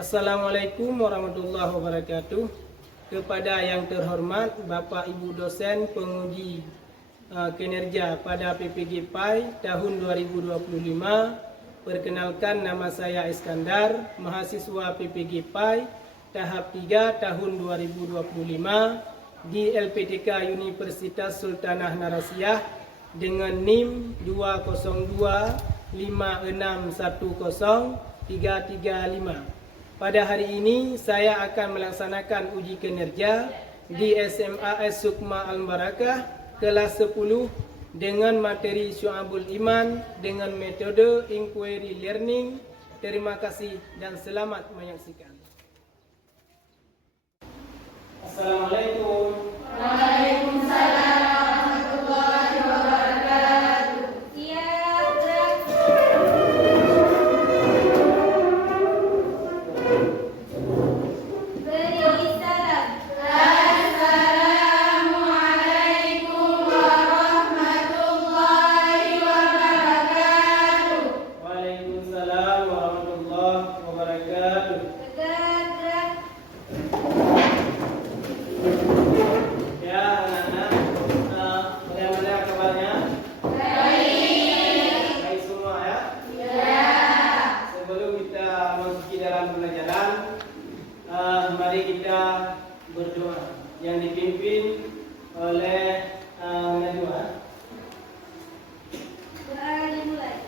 Assalamualaikum warahmatullahi wabarakatuh. Kepada yang terhormat Bapak Ibu dosen penguji kinerja pada PPG PAI tahun 2025. Perkenalkan, nama saya Iskandar, mahasiswa PPG PAI tahap 3 tahun 2025 di LPTK Universitas Sultanah Narasiyah dengan NIM 20256103335. Pada hari ini saya akan melaksanakan uji kinerja di SMAS Sukma Al-Barakah kelas 10 dengan materi Syu'abul Iman dengan metode inquiry learning. Terima kasih dan selamat menyaksikan. Assalamualaikum. Waalaikumsalam warahmatullahi wabarakatuh. Siap, gerak. Beri salam. Assalamualaikum warahmatullahi wabarakatuh. Waalaikumsalam warahmatullahi wabarakatuh. Gerak, gerak. Ya anak-anak, bagaimana kabarnya? Baik. Baik semua ya? Ya. Sebelum kita memasuki dalam pelajaran, mari kita berdoa yang dipimpin oleh Najwa. Doa dimulai.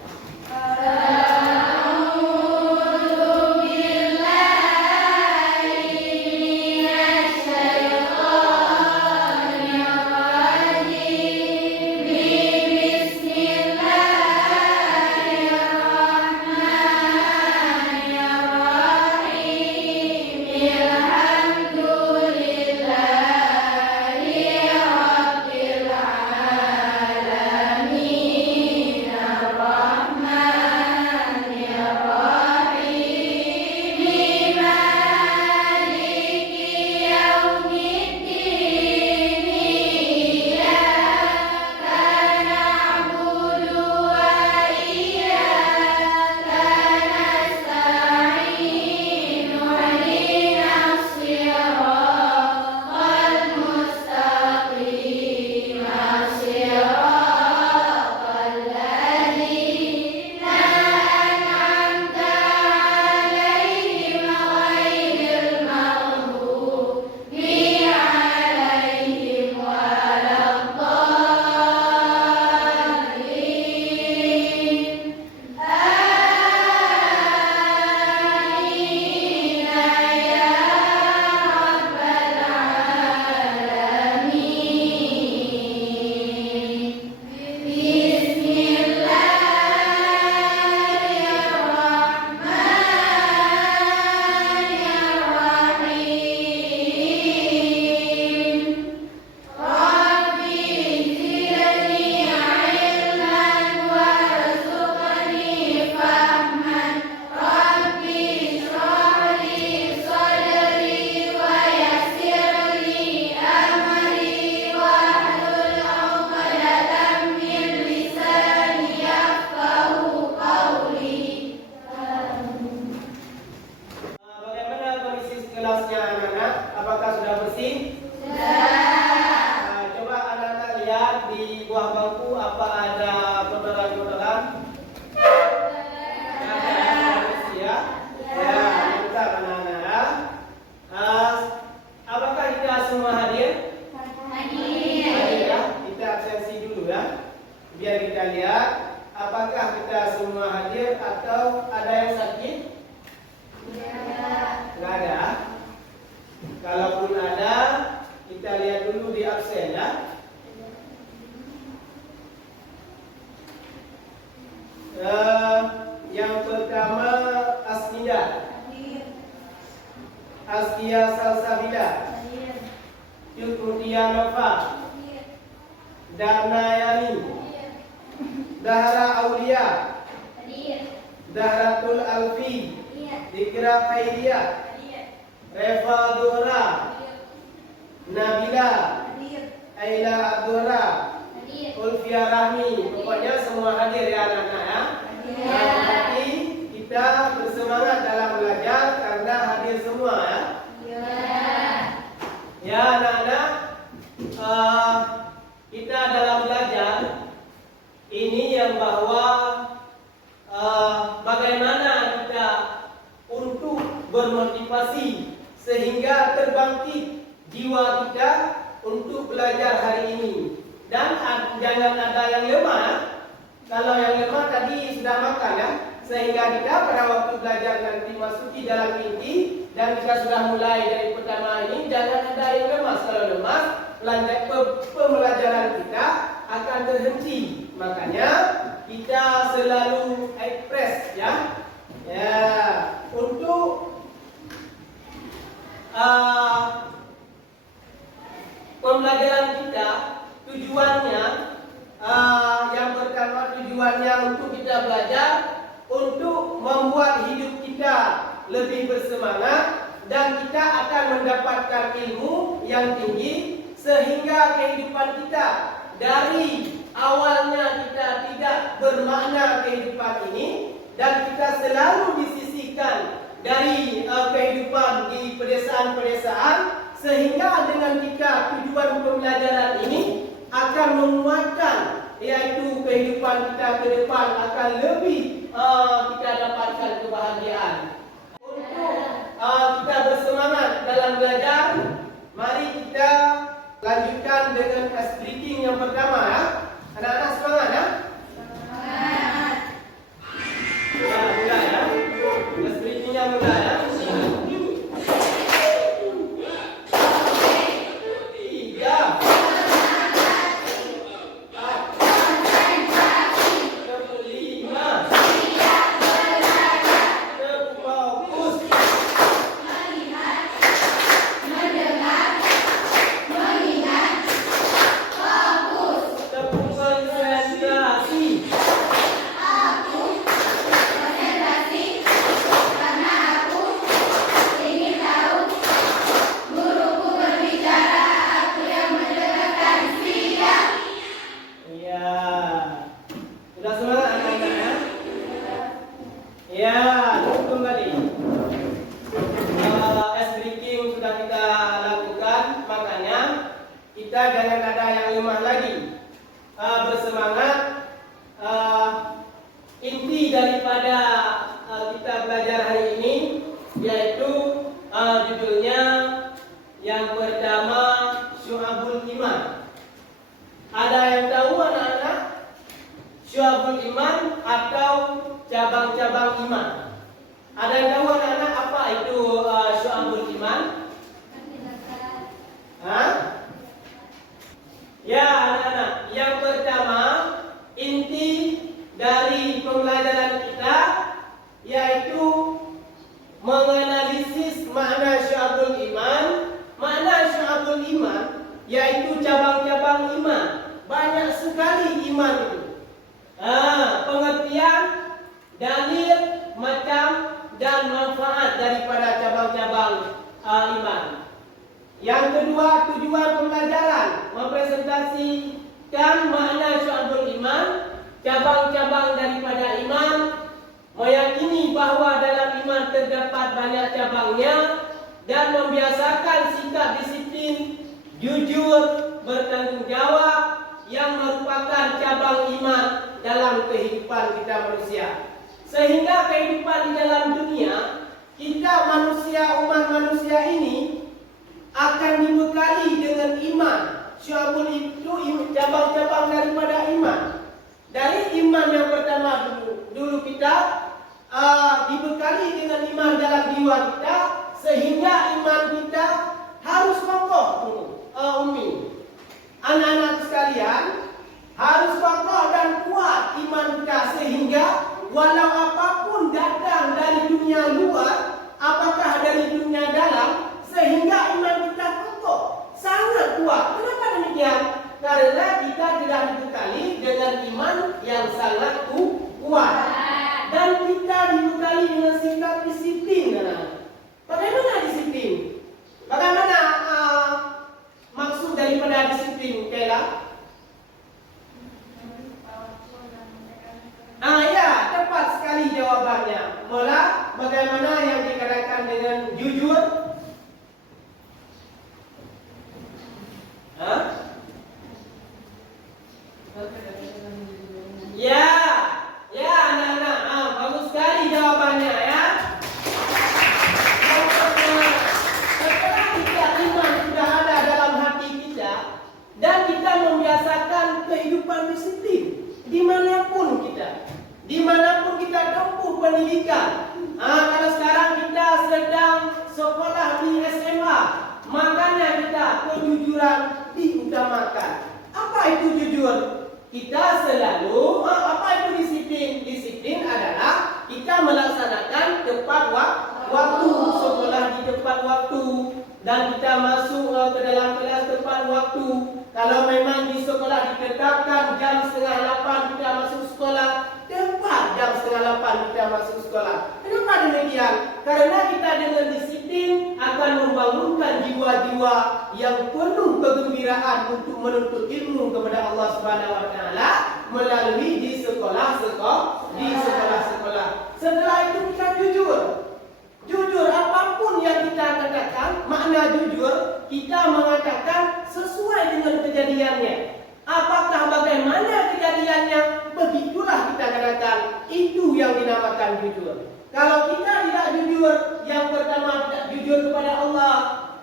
Bagaimana kondisi kelasnya anak-anak? Apakah sudah bersih? Coba anak-anak lihat di buah bangku apa ada kotoran-kotoran? Bersih ya? Ya, bentar anak-anak. Apakah kita semua hadir? Hadir ya? Kita absensi dulu ya. Biar kita lihat apakah kita semua hadir atau ada yang sakit? Nggak ada. Kalaupun ada, kita lihat dulu di absen ya. Yang pertama Asnida, Askia Salsabila, Yukmutia Nova, Darna Yani, Dahra Aulia, Dahratul Alfi, Dikra Khairia, Reva Dora, Nabila, Aila Abdurra, Ulfia Rahmi. Pokoknya semua hadir ya anak-anak ya. Berarti kita bersemangat dalam belajar karena bermotivasi sehingga terbangkit jiwa kita untuk belajar hari ini. Dan jangan ada yang lemah. Kalau yang lemah tadi sudah makan ya, sehingga kita pada waktu belajar nanti masuki dalam inti dan kita sudah mulai dari pertama ini, jangan ada yang lemas. Kalau lemas, pembelajaran kita akan terhenti. Makanya kita selalu express ya. Ya, untuk pembelajaran kita tujuannya yang pertama, tujuannya untuk kita belajar untuk membuat hidup kita lebih bersemangat dan kita akan mendapatkan ilmu yang tinggi sehingga kehidupan kita dari awalnya kita tidak bermakna kehidupan ini dan kita selalu disisihkan dari kehidupan di pedesaan-pedesaan, sehingga dengan kita tujuan pembelajaran ini akan menguatkan, yaitu kehidupan kita ke depan akan lebih kita dapatkan kebahagiaan. Untuk kita bersemangat dalam belajar, mari kita lanjutkan dengan ice breathing yang pertama ya. Anak-anak semangat ya. Semangat. Ya, mulai ya. Ice breathing-nya mulai ya. Inti daripada kita belajar hari ini yaitu judulnya yang pertama Syu'abul Iman. Ada yang tahu anak-anak Syu'abul Iman atau cabang-cabang iman? Ada yang tahu anak-anak apa itu Syu'abul Iman? Hah? Ya anak-anak, yang pertama inti dari pembelajaran kita yaitu menganalisis makna Syu'abul Iman. Makna Syu'abul Iman yaitu cabang-cabang iman. Banyak sekali iman itu. Pengertian, dalil, macam dan manfaat daripada cabang-cabang iman. Yang kedua, tujuan pembelajaran mempresentasikan makna Syu'abul Iman, cabang-cabang daripada iman, meyakini bahawa dalam iman terdapat banyak cabangnya dan membiasakan sikap disiplin, jujur, bertanggung jawab yang merupakan cabang iman dalam kehidupan kita manusia. Sehingga kehidupan di dalam dunia, kita manusia, umat manusia ini akan dibekali dengan iman. Syu'abul itu cabang-cabang daripada iman. Dari iman yang pertama dulu kita dibekali dengan iman dalam jiwa kita, sehingga iman kita harus kokoh. Umi, anak-anak sekalian, harus kokoh dan kuat iman kita, sehingga walau apapun datang dari dunia luar, apakah dari dunia dalam, sehingga iman kita kokoh, sangat kuat. Kenapa demikian? Karena kita tidak dibekali dengan iman yang sangat kuat, dan kita dibekali dengan sikap disiplin. Bagaimana disiplin? Bagaimana maksud daripada disiplin, Kela? Ya, tepat sekali jawabannya. Mula, bagaimana yang dikatakan dengan jujur? Ya anak-anak, bagus sekali jawabannya ya. jujur, kita selalu apa itu disiplin? Disiplin adalah kita melaksanakan tepat waktu, sekolah di tepat waktu, dan kita masuk ke dalam kelas tepat waktu. Kalau memang di sekolah ditetapkan jam 7:30 kita masuk sekolah, tepat jam 7:30 kita masuk sekolah. Kenapa demikian? Karena kita dengan disiplin akan membangunkan jiwa-jiwa yang penuh kegembiraan untuk menuntut ilmu kepada Allah Subhanahu wa taala melalui di sekolah-sekolah. Setelah itu kita jujur. Jujur apapun yang kita katakan, makna jujur kita mengatakan sesuai dengan kejadiannya. Apakah bagaimana kejadiannya, begitulah kita katakan. Itu yang dinamakan jujur. Kalau kita tidak jujur, yang pertama tidak jujur kepada Allah,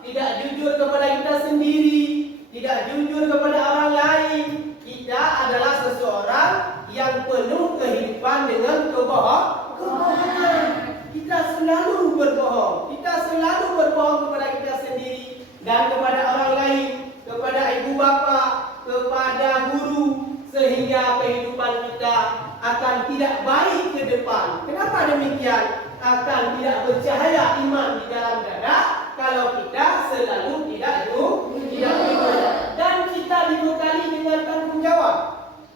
tidak jujur kepada kita sendiri, tidak jujur kepada orang lain, kita adalah seseorang yang penuh kehidupan dengan kebohongan. Kita selalu berbohong. Kita selalu berbohong kepada kita sendiri dan kepada orang lain, kepada ibu bapa, kepada guru, sehingga kehidupan kita akan tidak baik ke depan. Kenapa demikian? Akan tidak bercahaya iman di dalam dada kalau kita selalu tidak jujur. Dan kita dibekali dengan tanggung jawab.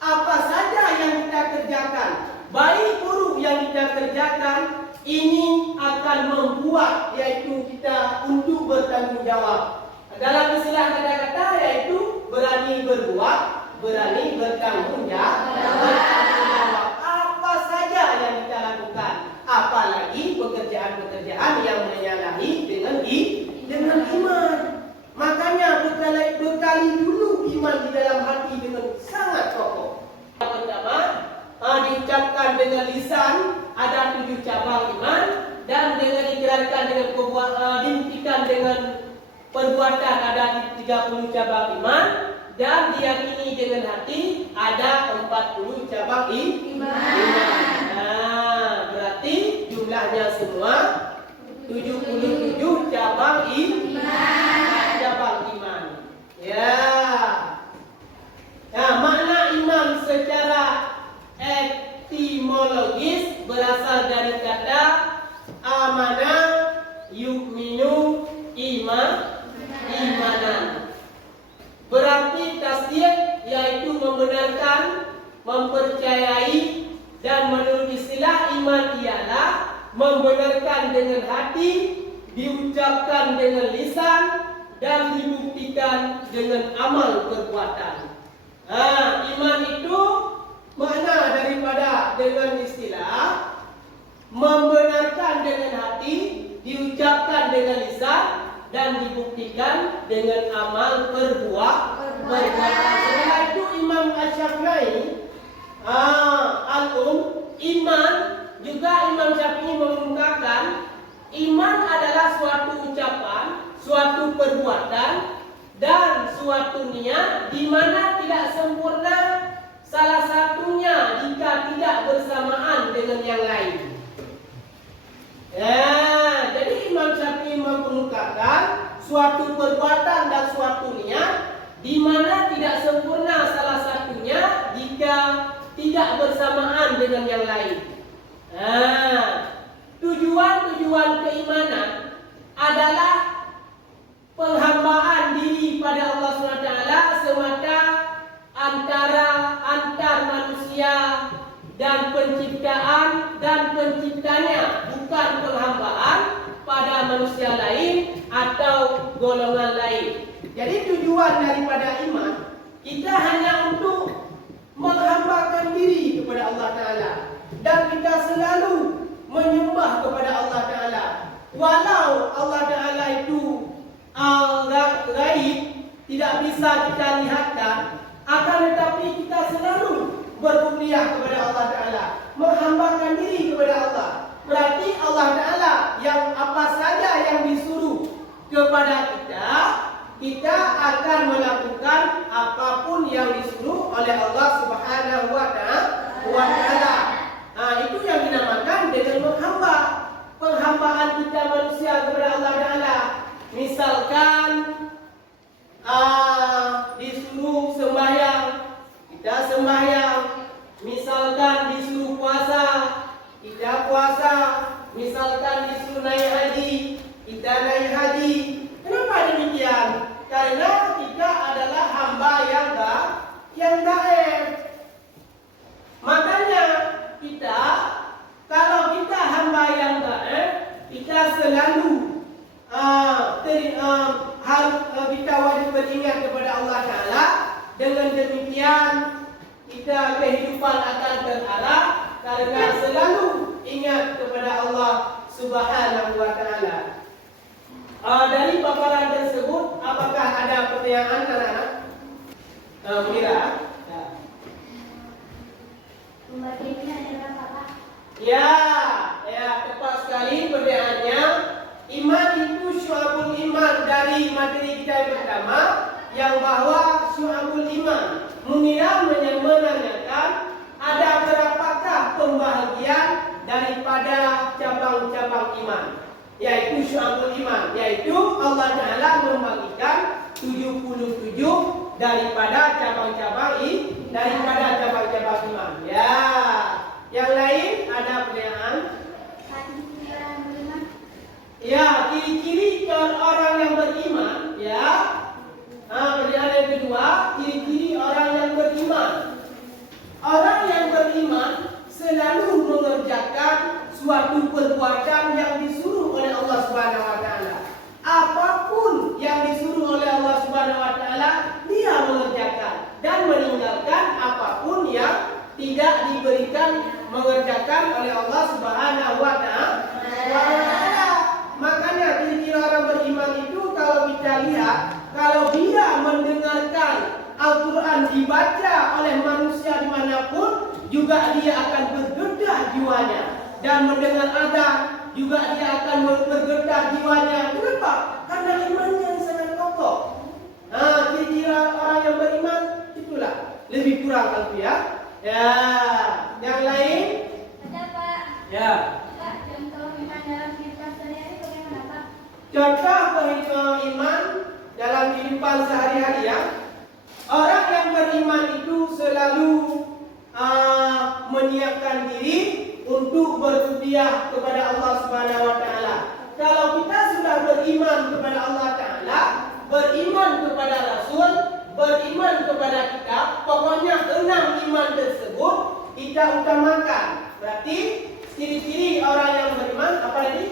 Apa saja yang kita kerjakan, baik buruk yang kita kerjakan, ini akan membuat yaitu kita untuk bertanggung jawab. Dalam istilah kata-kata yaitu berani berbuat, berani bertanggung jawab. Apa saja yang kita lakukan, apalagi pekerjaan-pekerjaan yang menyalahi dengan iman. Makanya bekali dulu iman di dalam hati dengan sangat kokoh. Yang pertama, diucapkan dengan lisan, ada 7 cabang iman, dan dengan diikrarkan dengan dibuktikan dengan perbuatan ada 30 cabang iman, dan diyakini dengan hati ada 40 cabang iman. Berarti jumlahnya semua 77 cabang iman. Ya. Nah, makna iman secara etimologis berasal dari kata amana yu'minu imanan. Berarti tasdik yaitu membenarkan, mempercayai, dan menurut istilah iman ialah membenarkan dengan hati, diucapkan dengan lisan, dan dibuktikan dengan amal perbuatan. Iman itu makna daripada dengan istilah membenarkan dengan hati, diucapkan dengan lisan, dan dibuktikan dengan amal perbuatan. Setelah itu Imam Asy-Syafi'i iman juga Imam Syafi'i mengungkapkan iman adalah suatu ucapan, suatu perbuatan, dan suatu niat di mana tidak sempurna salah satunya jika tidak bersamaan dengan yang lain. Jadi Imam Syafi'i mengungkapkan suatu perbuatan dan suatu niat di mana tidak sempurna salah satunya jika tidak bersamaan dengan yang lain. Tujuan keimanan adalah penghambaan diri pada Allah SWT semata antar manusia dan penciptaan dan penciptanya, bukan penghambaan pada manusia lain atau golongan lain. Jadi tujuan daripada iman kita hanya untuk menghambakan diri kepada Allah Ta'ala, dan kita selalu menyembah kepada Allah Ta'ala. Walau Allah Ta'ala itu gaib, tidak bisa kita lihatkan, akan tetapi kita selalu berruqyah kepada Allah Ta'ala, menghambakan diri kepada Allah. Berarti Allah Ta'ala yang apa saja yang disuruh kepada kita, kita akan melakukan apapun yang disuruh oleh Allah Subhanahu wa Ta'ala. Itu yang dinamakan dengan menghamba. Penghambaan kita manusia kepada Allah Ta'ala. Misalkan disuruh sembahyang, naik haji, kita naik haji. Kenapa demikian? Karena kita adalah hamba yang taat. Makanya kita, kalau kita hamba yang taat, kita selalu harus kita wajib beringat kepada Allah Taala. Dengan demikian kita kehidupan akan terarah karena selalu ingat kepada Allah Subhanahu wa Taala. Dari paparan tersebut, apakah ada pertanyaan anak-anak? Mira? Pembagian ini adalah apa? Ya, tepat sekali pertanyaannya. Iman itu syu'abul iman dari materi kita yang pertama, yang bahwa syu'abul iman. Munira menanyakan ada berapakah pembahagian daripada cabang-cabang iman, yaitu syu'abul iman, yaitu Allah Ta'ala membagikan 77 daripada cabang-cabang iman. Ya, yang lain ada pertanyaan? Ya, ciri-ciri orang yang beriman, ya. Pertanyaan yang kedua, ciri-ciri orang yang beriman. Orang yang beriman selalu mengerjakan suatu perbuatan yang disuruh oleh Allah Subhanahu wa Taala. Apapun yang disuruh oleh Allah Subhanahu wa Taala, dia mengerjakan dan meninggalkan apapun yang tidak diberikan mengerjakan oleh Allah Subhanahu wa Taala. Makanya ciri-ciri orang beriman itu kalau kita lihat, kalau dia mendengarkan Al-Quran dibaca oleh manusia dimanapun, juga dia akan bergetar jiwanya. Dan mendengar azan, juga dia akan bergetar jiwanya. Kenapa? Karena imannya yang sangat kokoh. Ciri-ciri orang yang beriman itulah. Lebih kurang kalau ya. Ya, yang lain? Ada Pak. Ya. Pak, contoh iman dalam kehidupan sehari-hari bagaimana Pak? Contoh iman dalam kehidupan sehari-hari ya. Orang yang beriman itu selalu menyiapkan diri untuk bersedia kepada Allah Subhanahu wa Taala. Kalau kita sudah beriman kepada Allah Taala, beriman kepada Rasul, beriman kepada kitab, pokoknya 6 iman tersebut kita utamakan. Berarti ciri-ciri orang yang beriman apa tadi?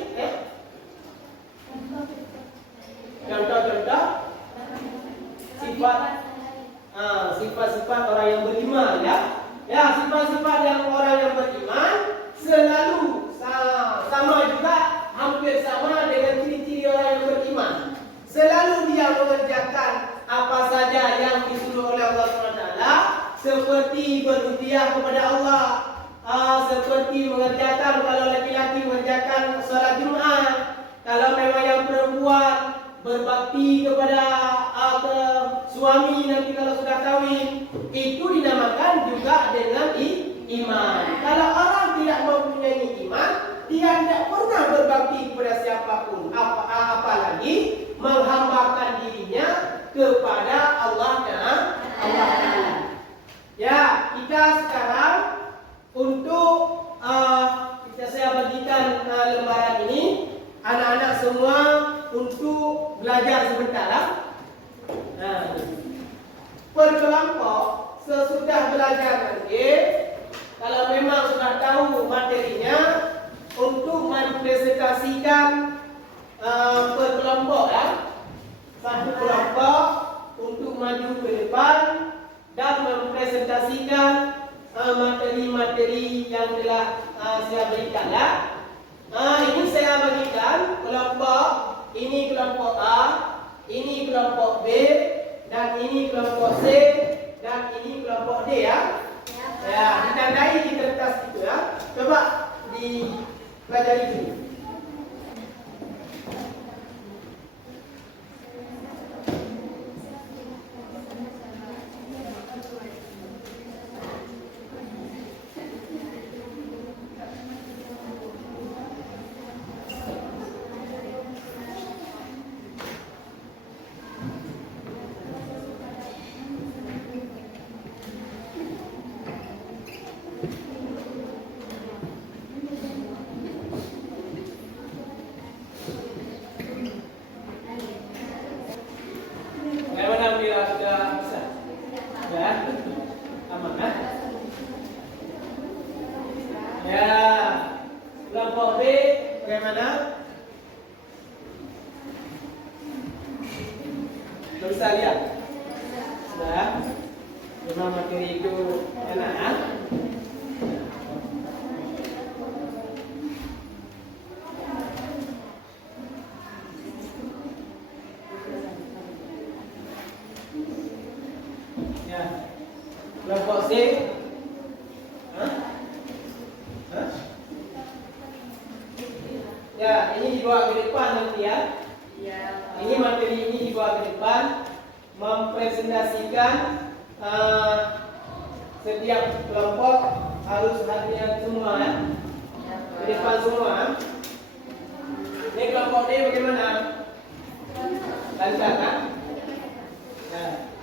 Contoh-contoh sifat-sifat orang yang beriman ya. Ya, sifat-sifat yang orang yang beriman selalu sama juga, hampir sama dengan ciri-ciri orang yang beriman. Selalu dia mengerjakan apa saja yang disuruh oleh Allah SWT, seperti berutia kepada Allah, seperti mengerjakan, kalau laki-laki mengerjakan salat Jumat, kalau memang yang perempuan berbakti kepada suami nanti kalau sudah kawin, itu dinamakan juga dengan iman. Kalau orang tidak mempunyai iman, dia tidak pernah berbakti kepada siapapun, apalagi menghambakan dirinya kepada Allah Ta'ala. Ya, kita sekarang untuk saya bagikan lembaran ini, anak-anak semua untuk belajar sebentar lah. Berkelompok sesudah belajar nanti, kalau memang sudah tahu materinya, untuk mempresentasikan berkelompok ya. Satu kelompok untuk maju ke depan dan mempresentasikan materi-materi yang telah saya berikan ya. Ini saya bagikan kelompok, ini kelompok A, ini kelompok B, dan ini kelompok C, dan ini kelompok D ya. Ya, ditandai di kertas itu ya. Coba dipelajari dulu. bisa lihat. Sudah. Memang materi itu enak ya. Ya. Kelompok C. Hah? Hah? Ya, ini dibawa ke depan nanti ya. Ini materi ini dibawa ke depan, mempresentasikan setiap kelompok harus hadir semua ya. Ke depan semua. Ini kelompok D bagaimana? Lancar kan? Ya.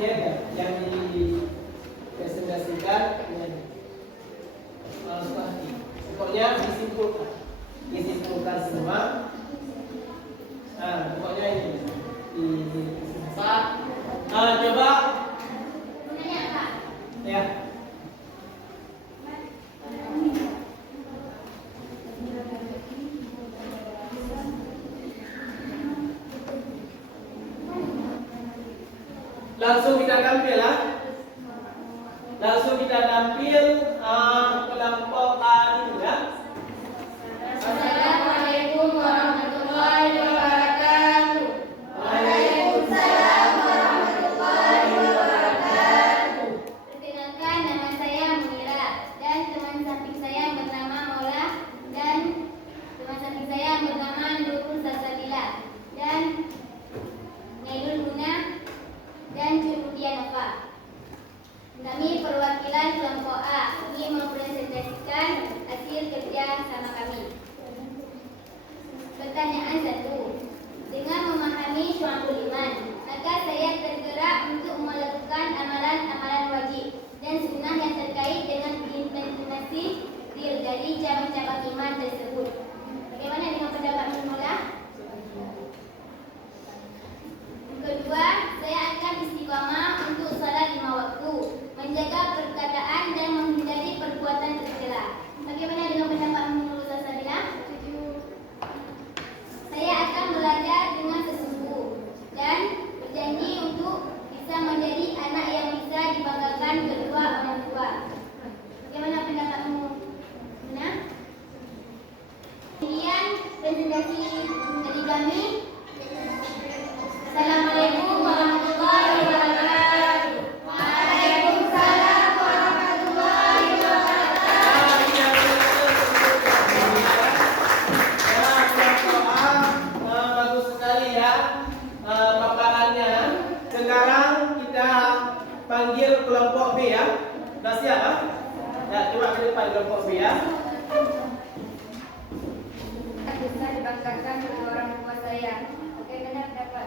Ini ada yang dipresentasikan pokoknya disimpulkan semua. Pokoknya ini coba ya. Langsung kita tampil ya. Langsung kita tampil kelompok A dulu ya. Assalamualaikum warahmatullahi wabarakatuh. Waalaikumsalam warahmatullahi wabarakatuh. Perkenalkan, nama saya Munira dan teman samping saya bernama Maula dan teman samping saya bernama Nurul Salsabila dan Nyailul Muna dan Jurudianova. Kami perwakilan kelompok A ingin mempresentasikan hasil kerja sama kami. Pertanyaan 1. Dengan memahami syu'abul iman, maka saya tergerak untuk melakukan amalan-amalan wajib dan sunnah yang terkait dengan implementasi real dari cabang-cabang iman tersebut. Bagaimana dengan pendapat Mula? Kedua, saya akan istiqamah untuk salat 5 waktu, menjaga perkataan dan menghindari perbuatan tercela. Bagaimana dengan pendapat Nurul Salsabila? Saya akan belajar dengan sesungguh dan berjanji untuk bisa menjadi anak yang bisa dibanggakan kedua orang tua. Bagaimana pendapatmu? Benar? Kemudian presentasi dari kami. Assalamualaikum warahmatullahi wabarakatuh. Waalaikumsalam warahmatullahi wabarakatuh. Bagus sekali ya paparannya. Sekarang kita panggil kelompok B ya. Sudah siap ya? Ya, coba ke depan kelompok B ya. Bisa dibanggakan kedua orang tua saya. Bagaimana pendapat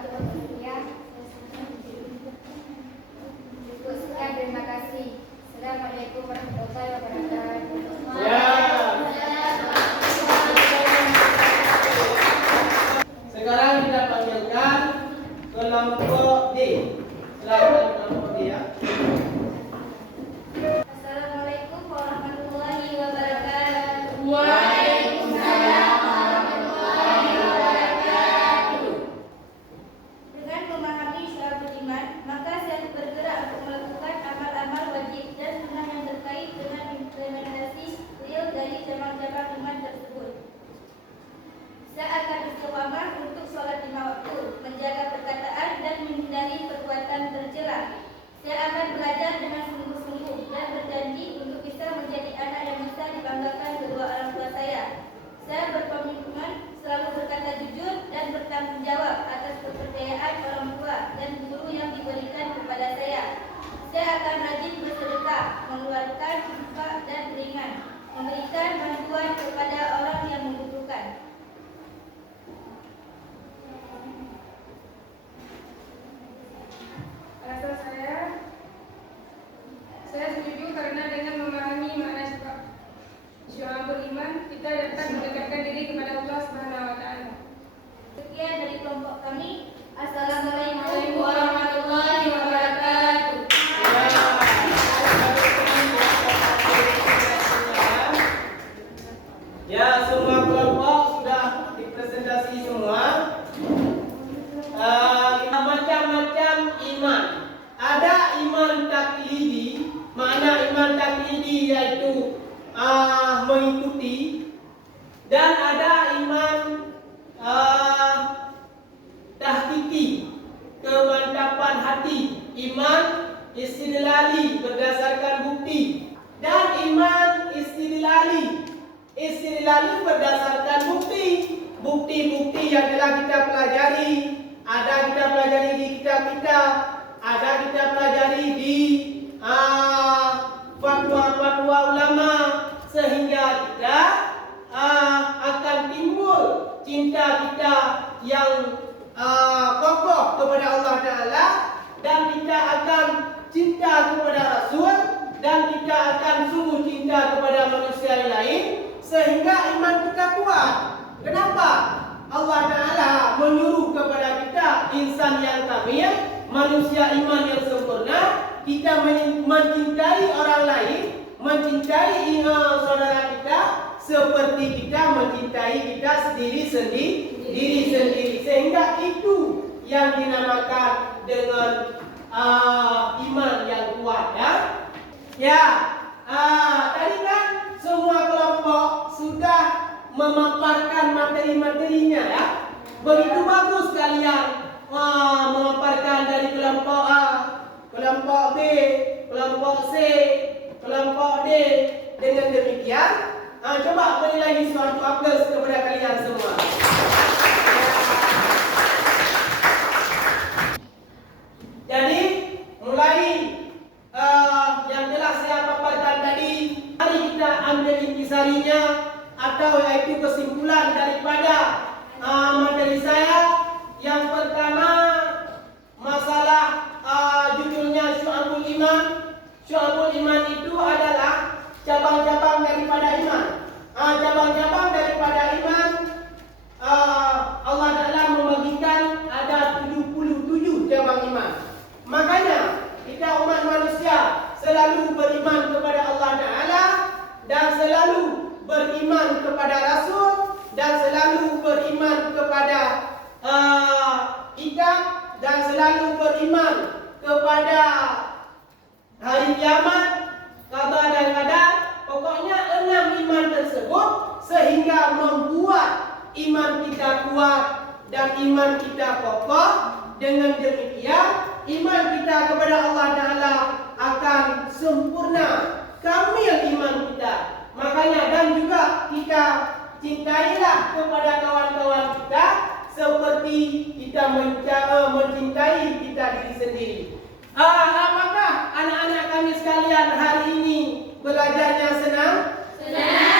ya? Cukup sekian, terima kasih. Assalamualaikum warahmatullahi wabarakatuh. Ya. Sekarang kita panggilkan kelompok D. Silakan kelompok D ya. Assalamualaikum warahmatullahi wabarakatuh. seorang beriman, kita dapat mendekatkan diri kepada Allah Subhanahu wa taala. Sekian dari kelompok kami. Assalamualaikum warahmatullahi wabarakatuh. Ya, semua kelompok sudah dipresentasi semua. Macam-macam iman. Ada iman taklidi. Makna iman taklidi yaitu mengikuti, dan ada iman tahqiqi, kemantapan hati. Iman istidlali, berdasarkan bukti, dan iman istidlali berdasarkan bukti-bukti yang telah kita pelajari. Ada kita pelajari di kitab-kitab, ada kita pelajari di fatwa-fatwa ulama, sehingga kita akan timbul cinta kita yang kokoh kepada Allah Ta'ala, dan kita akan cinta kepada Rasul, dan kita akan sungguh cinta kepada manusia yang lain, sehingga iman kita kuat. Kenapa? Allah Ta'ala menyuruh kepada kita, insan yang kamil, manusia iman yang sempurna, kita mencintai orang lain, mencintai saudara kita seperti kita mencintai kita sendiri, sehingga itu yang dinamakan dengan iman yang kuat, ya. Tadi kan semua kelompok sudah memaparkan materi-materinya, ya. Begitu bagus kalian memaparkan dari kelompok A, kelompok B, kelompok C, kelompok D. Dengan demikian, coba beri lagi suatu aplaus kepada kalian semua. Jadi, mulai yang telah saya paparkan tadi, mari kita ambil intisarinya, atau yaitu kesimpulan daripada materi saya. Yang pertama, masalah judulnya Syu'abul Iman. Syu'abul Iman itu adalah cabang-cabang daripada iman. Cabang-cabang daripada iman, Allah Ta'ala membagikan ada 77 cabang iman. Makanya kita umat manusia selalu beriman kepada Allah Ta'ala, dan selalu beriman kepada Rasul, dan selalu beriman kepada kitab, dan selalu beriman kepada hari kiamat, qada dan qadar. Pokoknya 6 iman tersebut sehingga membuat iman kita kuat dan iman kita kokoh. Dengan demikian, iman kita kepada Allah Ta'ala akan sempurna, kamil iman kita. Makanya, dan juga kita cintailah kepada kawan-kawan kita seperti kita mencintai kita diri sendiri. Apakah anak-anak kami sekalian hari ini belajarnya senang? Senang.